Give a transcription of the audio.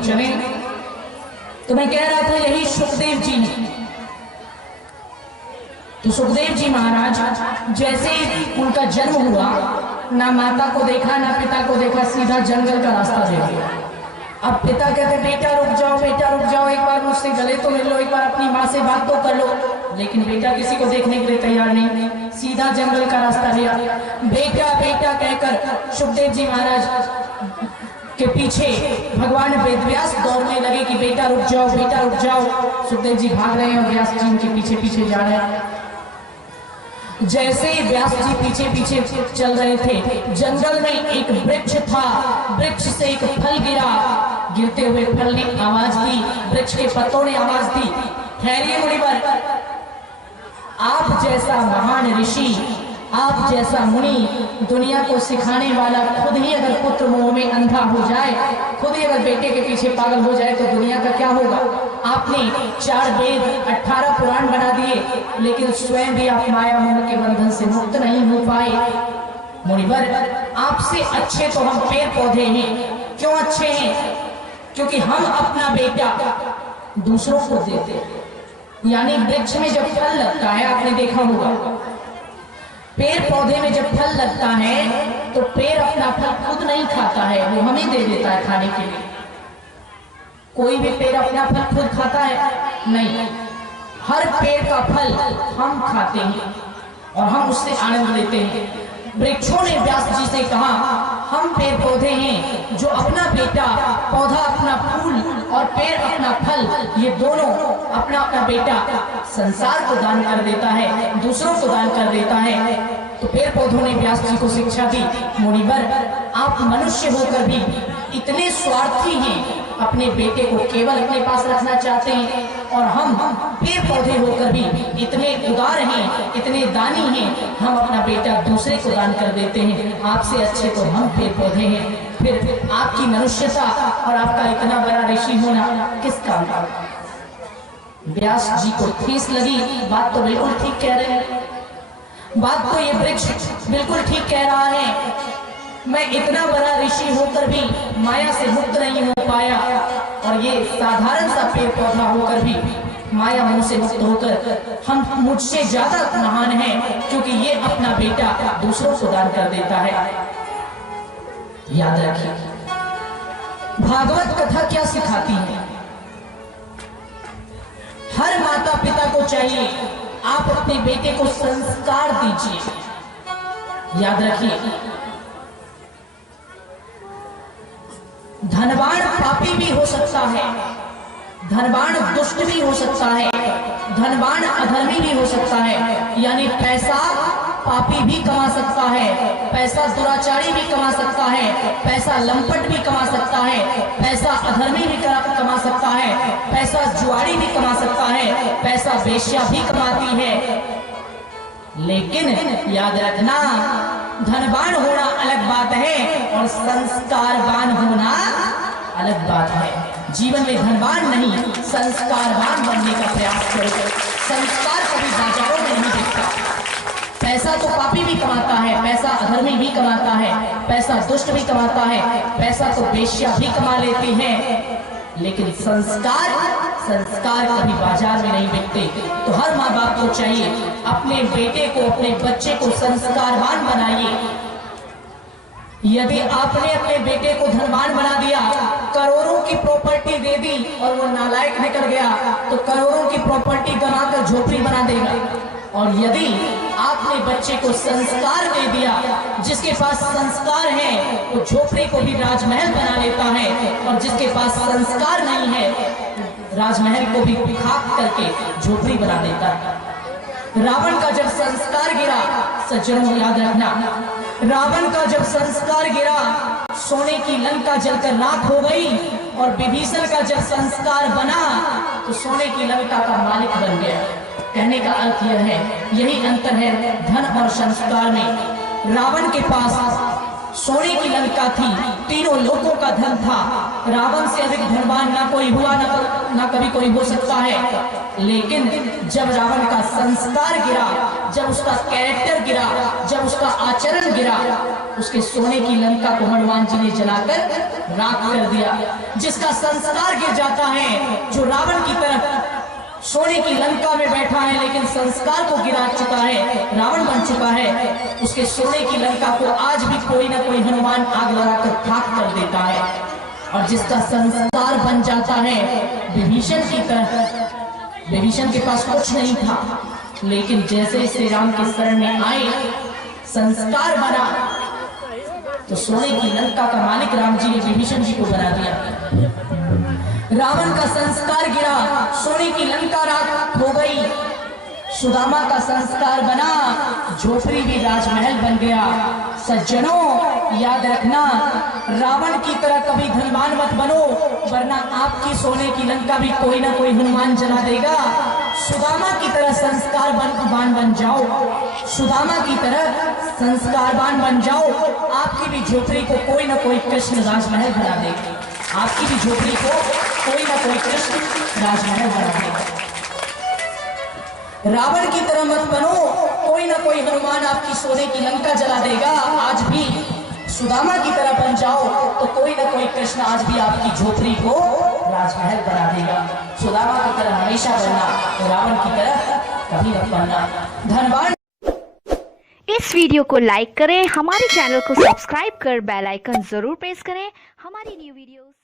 और चले। तो मैं कह रहा था यही सुखदेव जी ने। तो सुखदेव जी महाराज जैसे उनका जन्म हुआ, ना माता को देखा ना पिता को देखा, सीधा जंगल का रास्ता दे दिया। अब पिता कहते बेटा रुक जाओ, बेटा रुक जाओ, एक बार मुझसे गले तो मिल लो, एक बार अपनी माँ से बात तो कर लो। लेकिन बेटा किसी को देखने के लिए तैयार नहीं, सीधा जंगल का रास्ता लिया। बेटा बेटा कहकर सुखदेव जी महाराज के पीछे भगवान वेदव्यास दौड़ने लगे कि बेटा रुक जाओ, बेटा रुक जाओ। सुखदेव जी भाग रहे हैं और व्यास जी उनके पीछे पीछे जा रहे हैं। जैसे ही व्यास जी पीछे पीछे चल रहे थे, जंगल में एक वृक्ष था, वृक्ष से एक फल गिरा। गिरते हुए फल ने आवाज दी, वृक्ष के पत्तों ने आवाज दी, ठहरिए मुनिवर, आप जैसा महान ऋषि, आप जैसा मुनि, दुनिया को सिखाने वाला खुद ही अगर पुत्र मोह में अंधा हो जाए, खुद ही अगर बेटे के पीछे पागल हो जाए तो दुनिया का क्या होगा। आपने 4 वेद 18 पुराण बना दिए, लेकिन स्वयं भी आप माया मोह के बंधन से मुक्त नहीं हो पाए। मुनिवर, आपसे अच्छे तो हम पेड़ पौधे हैं। क्यों अच्छे हैं? क्योंकि हम अपना बेटा दूसरों को देते हैं। यानी वृक्ष में जब फल लगता है, आपने देखा होगा, पेड़ पौधे में जब फल लगता है तो पेड़ अपना फल खुद नहीं खाता है, वो हमें दे देता है खाने के लिए। कोई भी पेड़ अपना फल खुद खाता है? नहीं। हर पेड़ का फल हम खाते हैं और हम उससे आनंद लेते हैं। वृक्षों ने व्यास जी से कहा, हम पेड़ पौधे हैं जो अपना बेटा, पौधा अपना फूल और पेड़ अपना फल, ये दोनों अपना अपना बेटा संसार को दान कर देता है, दूसरों को दान कर देता है। तो पेड़ पौधों ने व्यास जी को शिक्षा दी, मुनिवर, आप मनुष्य होकर भी इतने स्वार्थी हैं, अपने बेटे को केवल अपने पास रखना चाहते हैं, और हम पेड़ पौधे होकर भी इतने उदार हैं, इतने दानी हैं, हम अपना बेटा दूसरे को दान कर देते हैं। आपसे अच्छे तो हम पेड़ पौधे हैं, फिर आपकी मनुष्यता और आपका इतना बड़ा ऋषि होना किस काम का। व्यास जी को ठेस लगी, बात तो बिल्कुल ठीक कह रहे हैं, बात तो ये वृक्ष बिल्कुल ठीक कह रहा है। मैं इतना बड़ा ऋषि होकर भी माया से मुक्त नहीं हो पाया, और ये साधारण सा पेड़ पौधा होकर भी माया मोह से मुक्त होकर हम मुझसे ज्यादा महान हैं, क्योंकि ये अपना बेटा दूसरों को दान कर देता है। याद रखिए, भागवत कथा क्या सिखाती है? हर माता पिता को चाहिए आप अपने बेटे को संस्कार दीजिए। याद रखिए, धनवान पापी भी हो सकता है, धनवान दुष्ट भी हो सकता है, धनवान अधर्मी भी हो सकता है। यानी पैसा पापी भी कमा सकता है, पैसा दुराचारी भी कमा सकता है, पैसा लंपट भी कमा सकता है, पैसा अधर्मी भी कमा सकता है, पैसा जुआरी भी कमा सकता है, पैसा वेश्या भी कमाती है। लेकिन याद रखना, धनवान होना अलग बात है और संस्कारवान होना अलग बात है। जीवन में धनवान नहीं, संस्कारवान बनने का प्रयास करो। संस्कार कभी बाजारों में नहीं दिखता। पैसा तो पापी भी कमाता है, पैसा अधर्मी भी कमाता है, पैसा दुष्ट भी कमाता है, पैसा तो वेश्या भी कमा लेती है, लेकिन संस्कार कभी बाजार में नहीं बिकते। तो हर माँ बाप को चाहिए अपने बेटे को, अपने बच्चे को संस्कारवान बनाइए। यदि आपने अपने बेटे को धनवान बना दिया, करोड़ों की प्रॉपर्टी दे दी और वो नालायक निकल गया, तो करोड़ों की प्रॉपर्टी गंवाकर झोपड़ी बना देगा। और यदि आपने बच्चे को संस्कार दे दिया, जिसके पास संस्कार है वो झोपड़ी को भी राजमहल बना लेता है, और जिसके पास संस्कार नहीं है राजमहल को भी खाक करके झोपड़ी बना देता है। रावण का जब संस्कार गिरा, सज्जनों याद रखना, रावण का जब संस्कार गिरा, सोने की लंका जलकर राख हो गई, और विभीषण का जब संस्कार बना तो सोने की लंका का मालिक बन गया। कहने का अर्थ यह है, यही अंतर है धन और संस्कार में। रावण के पास सोने की लंका थी, तीनों लोगों का धन था, रावण से अधिक धनवान ना कोई हुआ, ना कभी कोई हो सकता है। लेकिन जब रावण का संस्कार गिरा, जब उसका कैरेक्टर गिरा, जब उसका आचरण जन्म गिरा, उसके सोने की लंका को हनुमान जी ने जलाकर राख कर दिया। जिसका संस्कार गिर जाता है, जो रावण की तरह सोने की लंका में बैठा है लेकिन संस्कार को गिरा चुका है, रावण बन चुका है, उसके सोने की लंका को आज भी कोई ना कोई हनुमान आग लगाकर खाक कर देता है। और जिसका संस्कार बन जाता है, विभीषण की तरह, विभीषण के पास कुछ नहीं था लेकिन जैसे श्री राम के शरण में आए, संस्कार बना, तो सोने की लंका का मालिक राम जी ने विभीषण जी को बना दिया। रावण का संस्कार गिरा, सोने की लंका राख हो गई। सुदामा का संस्कार बना, झोपड़ी भी राजमहल बन गया। सज्जनों याद रखना, रावण की तरह कभी धनवान मत बनो, वरना आपकी सोने की लंका भी कोई ना कोई हनुमान जला देगा। सुदामा की तरह संस्कारवान बन जाओ, सुदामा की तरह संस्कारवान बन जाओ, आपकी भी झोपड़ी को कोई ना कोई कृष्ण राजमहल बना देगा। आपकी भी झोपड़ी को कोई ना कोई कृष्ण राजमहल बना देगा। रावण की तरह मत बनो, कोई ना कोई हनुमान आपकी सोने की लंका जला देगा। आज भी सुदामा की तरह बन जाओ तो कोई ना कोई कृष्ण आज भी आपकी झोपड़ी को राजमहल बना देगा। सुदामा की तरह हमेशा बनना, रावण की तरह कभी मत बनना। धनवान। इस वीडियो को लाइक करें, हमारे चैनल को सब्सक्राइब कर बेल आइकन जरूर प्रेस करें हमारी न्यू वीडियोस